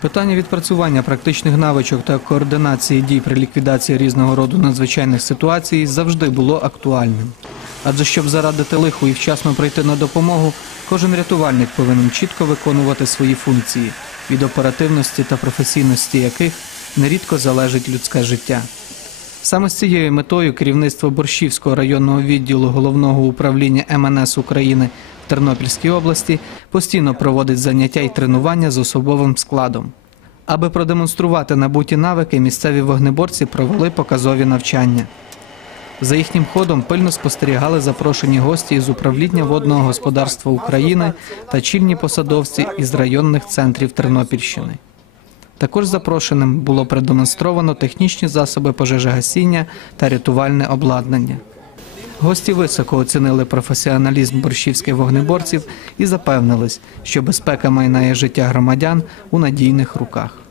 Питання відпрацювання практичних навичок та координації дій при ліквідації різного роду надзвичайних ситуацій завжди було актуальним. Адже щоб зарадити лиху і вчасно прийти на допомогу, кожен рятувальник повинен чітко виконувати свої функції, від оперативності та професійності яких нерідко залежить людське життя. Саме з цією метою керівництво Борщівського районного відділу головного управління МНС України Тернопільській області постійно проводить заняття і тренування з особовим складом. Аби продемонструвати набуті навики, місцеві вогнеборці провели показові навчання. За їхнім ходом пильно спостерігали запрошені гості із управління водного господарства України та чільні посадовці із районних центрів Тернопільщини. Також запрошеним було продемонстровано технічні засоби пожежогасіння та рятувальне обладнання. Гості високо оцінили професіоналізм борщівських вогнеборців і запевнились, що безпека майна і життя громадян у надійних руках.